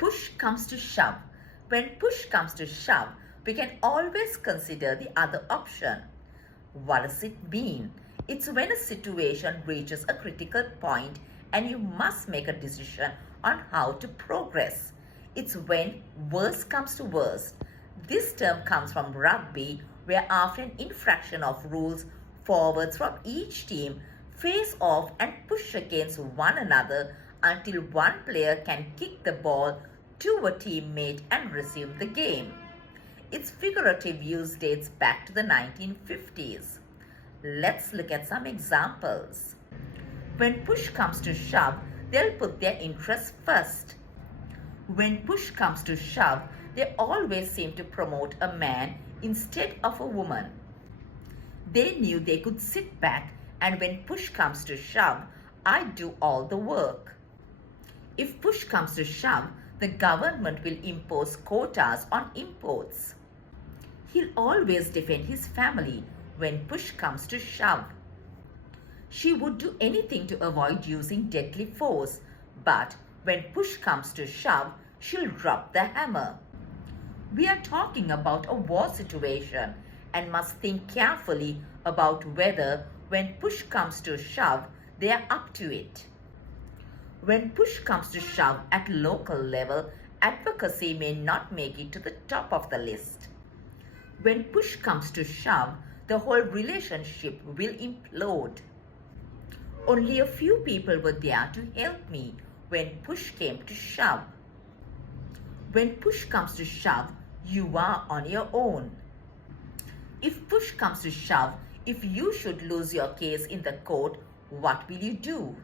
push comes to shove, when push comes to shove, we can always consider the other option. What does it mean? It's when a situation reaches a critical point and you must make a decision on how to progress. It's when worst comes to worst. This term comes from rugby, where after an infraction of rules, forwards from each team face off and push against one another until one player can kick the ball to a teammate and resume the game. Its figurative use dates back to the 1950s. Let's look at some examples. When push comes to shove, they'll put their interests first. When push comes to shove, they always seem to promote a man instead of a woman. They knew they could sit back, and when push comes to shove, I'd do all the work. If push comes to shove, the government will impose quotas on imports. He'll always defend his family when push comes to shove. She would do anything to avoid using deadly force, but when push comes to shove, she'll drop the hammer. We are talking about a war situation and must think carefully about whether, when push comes to shove, they are up to it. When push comes to shove at local level, advocacy may not make it to the top of the list. When push comes to shove, the whole relationship will implode. Only a few people were there to help me when push came to shove. When push comes to shove, you are on your own. If push comes to shove, if you should lose your case in the court, what will you do?